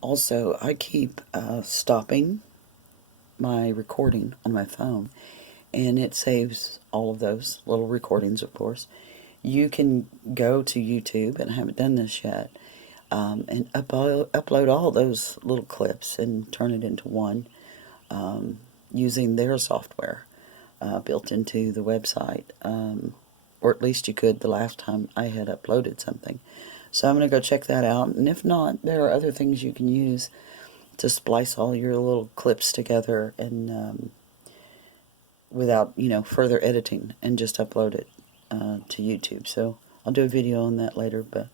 Also, I keep stopping my recording on my phone, and it saves all of those little recordings, of course. You can go to YouTube, and I haven't done this yet, and upload all those little clips and turn it into one using their software built into the website. Or at least you could the last time I had uploaded something. So I'm going to go check that out, and if not, there are other things you can use to splice all your little clips together and without further editing, and just upload it to YouTube. So I'll do a video on that later. But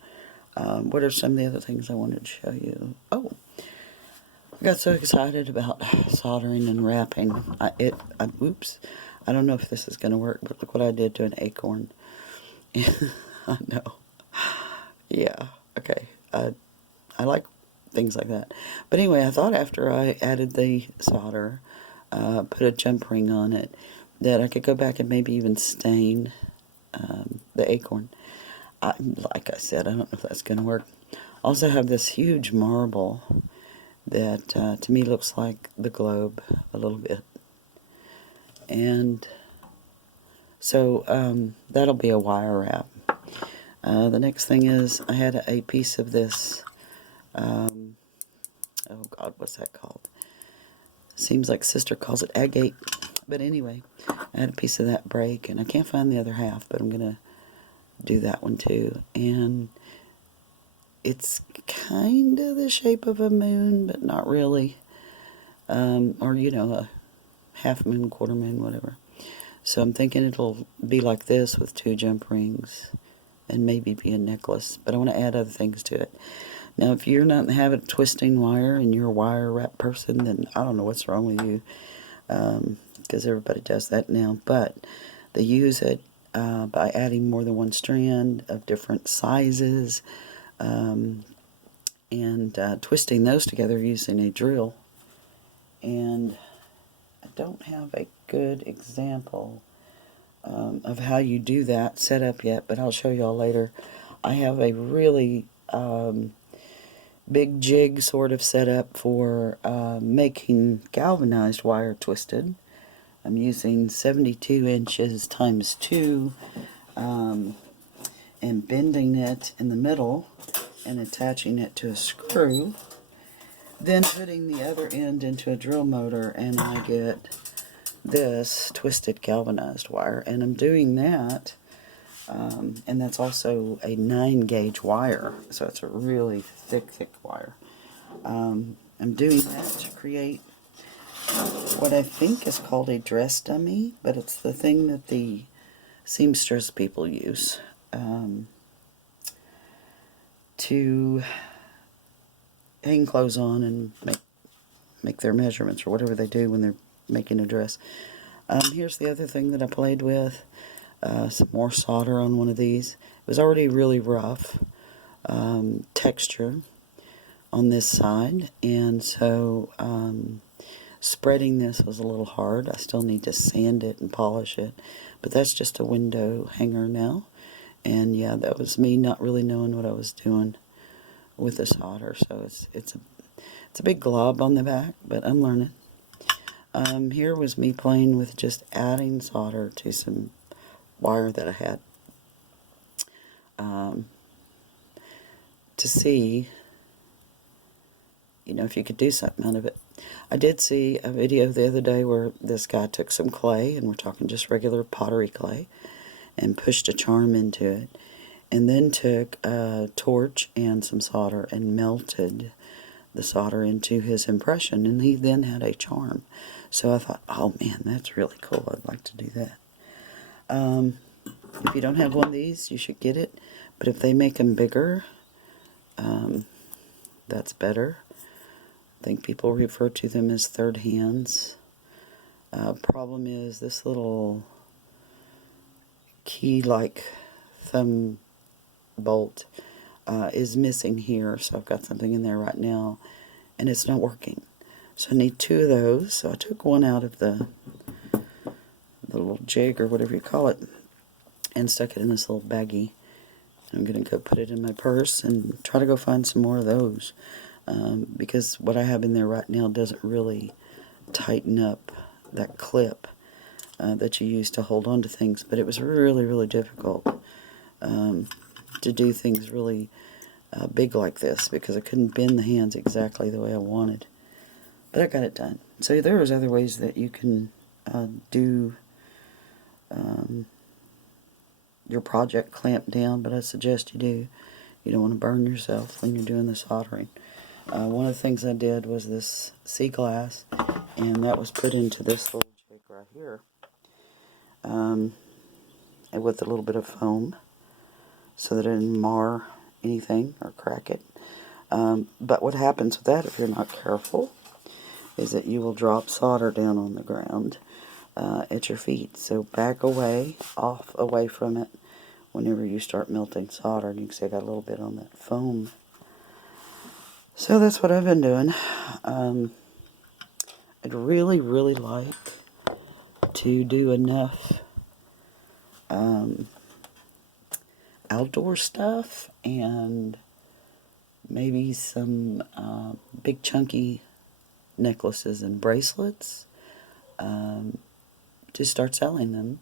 what are some of the other things I wanted to show you? Oh, I got so excited about soldering and wrapping. Oops, I don't know if this is going to work, but look what I did to an acorn. I know. Yeah. Okay. I like things like that. But anyway, I thought after I added the solder, put a jump ring on it, that I could go back and maybe even stain the acorn. Like I said, I don't know if that's going to work. Also have this huge marble that to me looks like the globe a little bit. And so that'll be a wire wrap. The next thing is I had a piece of this, oh God, what's that called? Seems like Sister calls it agate. But anyway, I had a piece of that break, and I can't find the other half, but I'm going to do that one too. And it's kind of the shape of a moon, but not really. Or, a half moon, quarter moon, whatever. So I'm thinking it'll be like this with 2 jump rings and maybe be a necklace. But I want to add other things to it. Now, if you're not in the habit of twisting wire and you're a wire wrap person, then I don't know what's wrong with you, because everybody does that now. But they use it by adding more than one strand of different sizes and twisting those together using a drill. And I don't have a good example of how you do that set up yet, but I'll show y'all later. I have a really big jig sort of set up for making galvanized wire twisted. I'm using 72 inches times 2 and bending it in the middle and attaching it to a screw. Then putting the other end into a drill motor, and I get this twisted galvanized wire. And I'm doing that, and that's also a 9-gauge wire, so it's a really thick wire. I'm doing that to create what I think is called a dress dummy, but it's the thing that the seamstress people use to hang clothes on and make their measurements or whatever they do when they're making a dress. Here's the other thing that I played with. Some more solder on one of these. It was already really rough texture on this side, and so spreading this was a little hard. I still need to sand it and polish it, but that's just a window hanger now. And yeah, that was me not really knowing what I was doing with the solder. So it's a big glob on the back, but I'm learning. Here was me playing with just adding solder to some wire that I had to see, if you could do something out of it. I did see a video the other day where this guy took some clay, and we're talking just regular pottery clay, and pushed a charm into it, and then took a torch and some solder and melted the solder into his impression, and he then had a charm. So I thought, oh man, that's really cool. I'd like to do that. If you don't have one of these, you should get it. But if they make them bigger, that's better. I think people refer to them as third hands. Problem is this little key-like thumb bolt is missing here, so I've got something in there right now, and it's not working. So I need 2 of those. So I took one out of the little jig or whatever you call it, and stuck it in this little baggie. I'm going to go put it in my purse and try to go find some more of those. because what I have in there right now doesn't really tighten up that clip that you use to hold on to things, but it was really, really difficult to do things really big like this because I couldn't bend the hands exactly the way I wanted. But I got it done. So there's other ways that you can do your project clamp down, but I suggest you do. You don't want to burn yourself when you're doing the soldering. One of the things I did was this sea glass, and that was put into this little jig right here, and with a little bit of foam so that it didn't mar anything or crack it. But what happens with that if you're not careful is that you will drop solder down on the ground at your feet. So back away, away from it whenever you start melting solder. And you can see I got a little bit on that foam. So that's what I've been doing. I'd really, really like to do enough outdoor stuff and maybe some big chunky necklaces and bracelets to start selling them.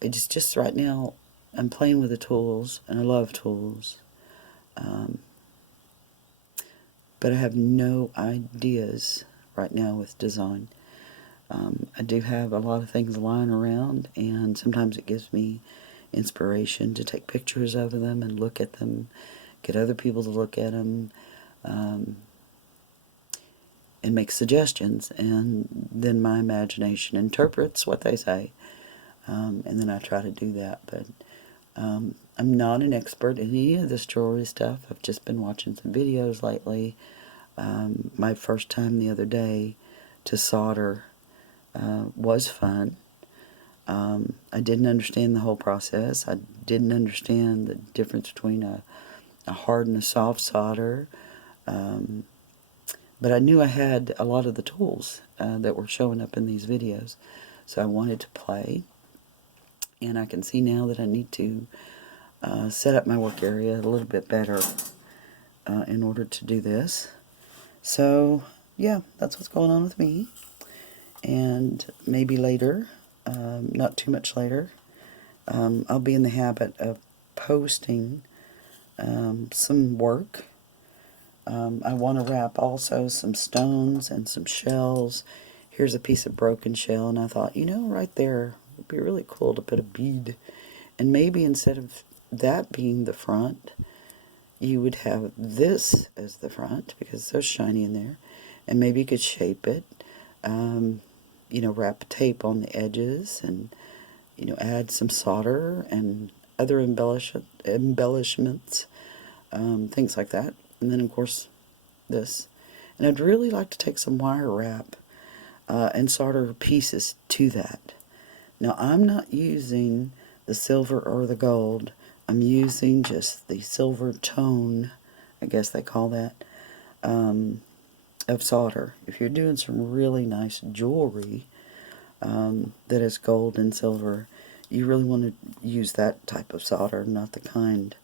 It's just right now I'm playing with the tools, and I love tools, but I have no ideas right now with design. I do have a lot of things lying around, and sometimes it gives me inspiration to take pictures of them and look at them, get other people to look at them, and make suggestions, and then my imagination interprets what they say, and then I try to do that. But I'm not an expert in any of this jewelry stuff. I've just been watching some videos lately. My first time the other day to solder was fun. I didn't understand the whole process. I didn't understand the difference between a hard and a soft solder. But I knew I had a lot of the tools that were showing up in these videos. So I wanted to play. And I can see now that I need to set up my work area a little bit better in order to do this. So, yeah, that's what's going on with me. And maybe later, not too much later, I'll be in the habit of posting some work. I want to wrap also some stones and some shells. Here's a piece of broken shell, and I thought, right there, it would be really cool to put a bead. And maybe instead of that being the front, you would have this as the front, because it's so shiny in there. And maybe you could shape it, wrap tape on the edges, and, add some solder and other embellishments, things like that. And then, of course, this. And I'd really like to take some wire wrap and solder pieces to that. Now, I'm not using the silver or the gold. I'm using just the silver tone, I guess they call that, of solder. If you're doing some really nice jewelry that is gold and silver, you really want to use that type of solder, not the kind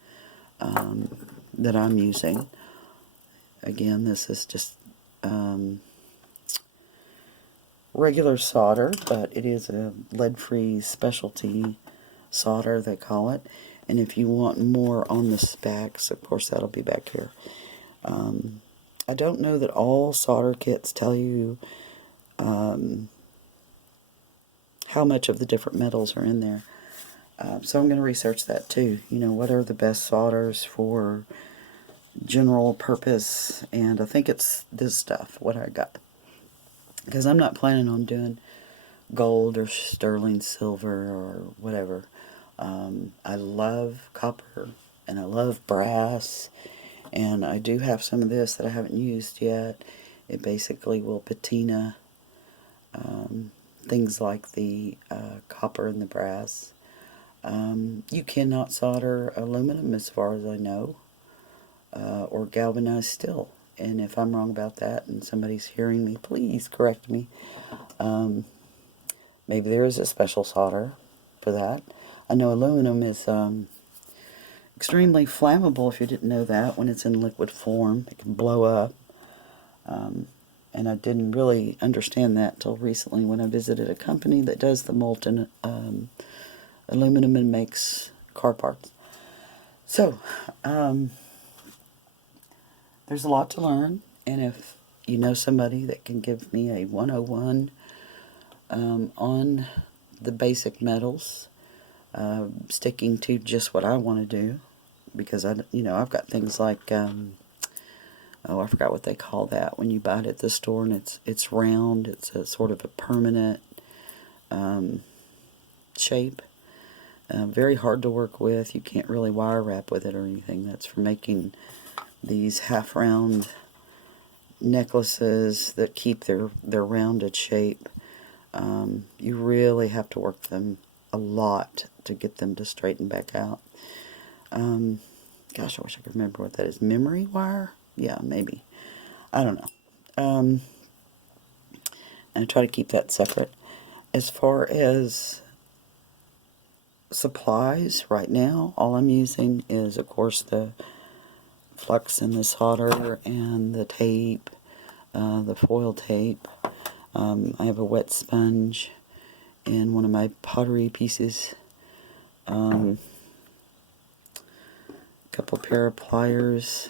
that I'm using. Again, this is just regular solder, but it is a lead-free specialty solder, they call it. And if you want more on the specs, of course, that'll be back here. I don't know that all solder kits tell you how much of the different metals are in there. So I'm going to research that too. What are the best solders for general purpose? And I think it's this stuff, what I got. Because I'm not planning on doing gold or sterling silver or whatever. I love copper and I love brass, and I do have some of this that I haven't used yet. It basically will patina things like the copper and the brass. You cannot solder aluminum as far as I know, or galvanized steel. And if I'm wrong about that and somebody's hearing me, please correct me. Maybe there is a special solder for that. I know aluminum is extremely flammable if you didn't know that. When it's in liquid form, it can blow up. And I didn't really understand that till recently when I visited a company that does the molten aluminum and makes car parts. So, there's a lot to learn, and if you know somebody that can give me a 101 on the basic metals, sticking to just what I want to do, because I've got things like I forgot what they call that when you buy it at the store and it's round. It's a sort of a permanent shape. Very hard to work with. You can't really wire wrap with it or anything. That's for making these half round necklaces that keep their rounded shape. You really have to work them a lot to get them to straighten back out. Gosh, I wish I could remember what that is. Memory wire? Yeah, maybe. I don't know. And I try to keep that separate. As far as supplies, right now, all I'm using is, of course, the flux and the solder and the tape, the foil tape. I have a wet sponge in one of my pottery pieces. A couple pair of pliers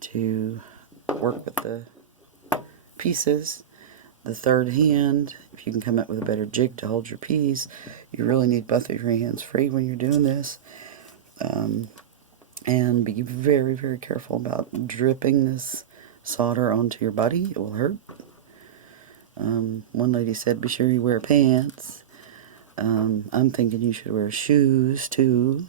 to work with the pieces. The third hand, if you can come up with a better jig to hold your piece, you really need both of your hands free when you're doing this. And be very, very careful about dripping this solder onto your body. It will hurt. One lady said, be sure you wear pants. I'm thinking you should wear shoes too.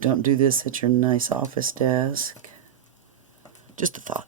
Don't do this at your nice office desk. Just a thought.